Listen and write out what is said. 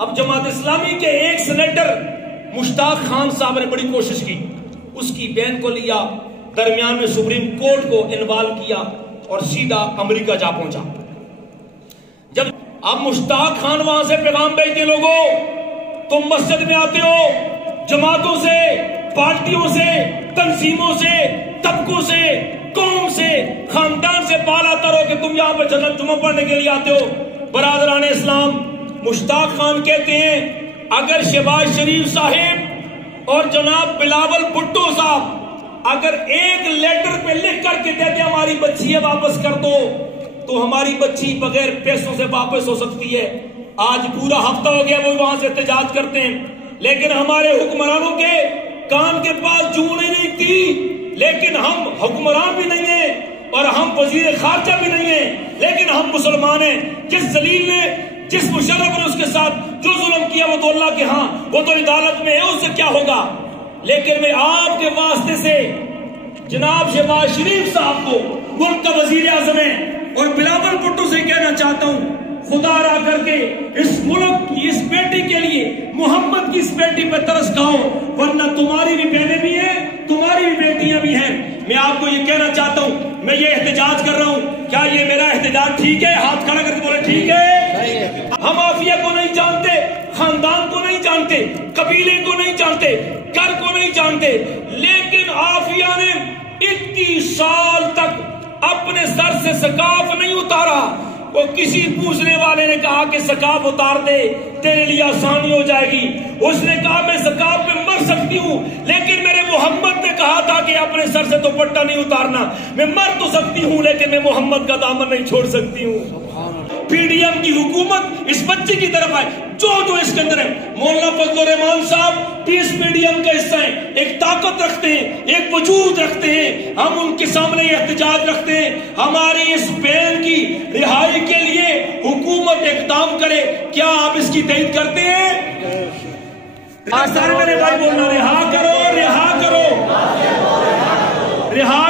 اب جماعت اسلامی کے ایک سینیٹر مشتاق خان صاحب نے بڑی کوشش کی، اس کی بہن کو لیا، درمیان میں سپریم کورٹ کو انوالو کیا اور سیدھا امریکہ جا پہنچا۔ جب اب مشتاق خان وہاں سے پیغام بھیجتے، لوگوں تم مسجد میں آتے ہو، جماعتوں سے، پارٹیوں سے، تنظیموں سے، طبقوں سے، قوم سے، خاندان سے بالا تر ہو کہ تم یہاں پہ جمعہ پڑھنے کے لیے آتے ہو۔ برادران اسلام، مشتاق خان کہتے ہیں اگر شہباز شریف صاحب اور جناب بلاول بھٹو صاحب اگر ایک لیٹر پہ لکھ کر کے دیتے ہماری بچی واپس کر دو تو ہماری بچی بغیر پیسوں سے واپس ہو سکتی ہے۔ آج پورا ہفتہ ہو گیا وہ وہاں سے احتجاج کرتے ہیں، لیکن ہمارے حکمرانوں کے کان کے پاس جونے نہیں تھی، لیکن ہم حکمران بھی نہیں ہیں اور ہم وزیر خارجہ بھی نہیں ہیں، لیکن ہم مسلمان ہیں۔ جس ذلیل نے، جس مشرف نے اس کے ساتھ جو ظلم کیا وہ تو اللہ کے ہاں، وہ تو عدالت میں ہے، اس سے کیا ہوگا۔ لیکن میں آپ کے واسطے سے جناب شہباز شریف صاحب کو ملک کا وزیر اعظم ہے اور بلاول بھٹو سے کہنا چاہتا ہوں، خدا را کر کے اس ملک کی اس بیٹی کے لیے، محمد کی اس بیٹی پہ ترس کھاؤ، ورنہ تمہاری بھی بہنیں بھی ہیں، تمہاری بھی بیٹیاں بھی ہیں۔ میں آپ کو یہ کہنا چاہتا ہوں، میں یہ احتجاج کر رہا ہوں، کیا یہ میرا احتجاج ٹھیک ہے؟ ہاتھ کھڑا کر کے بولے ٹھیک ہے۔ ہم عافیہ کو نہیں جانتے، خاندان کو نہیں جانتے، قبیلے کو نہیں جانتے، گھر کو نہیں جانتے، لیکن عافیہ نے 21 سال تک اپنے سر سے سقاف نہیں اتارا۔ وہ کسی پوچھنے والے نے کہا کہ سقاف اتار دے تیرے لیے آسانی ہو جائے گی، اس نے کہا میں سقاف پہ مر سکتی ہوں، لیکن میرے محمد نے کہا تھا کہ اپنے سر سے دوپٹہ نہیں اتارنا۔ میں مر تو سکتی ہوں لیکن میں محمد کا دامن نہیں چھوڑ سکتی ہوں۔ پی ڈی ایم کی حکومت اس بچے کی طرف ہے، جو اس کے اندر ہے۔ مولانا فضل الرحمان صاحب پیس پی ڈی ایم کا حصہ ہیں، ایک طاقت رکھتے ہیں، ایک وجود رکھتے ہیں، ہم ان کے سامنے یہ احتجاج رکھتے ہیں ہماری اس بہن کی رہائی کے لیے حکومت اقدام کرے۔ کیا آپ اس کی تائید کرتے ہیں؟ سارے میرے بھائی بولنا، رہا کرو، رہا کرو، رہا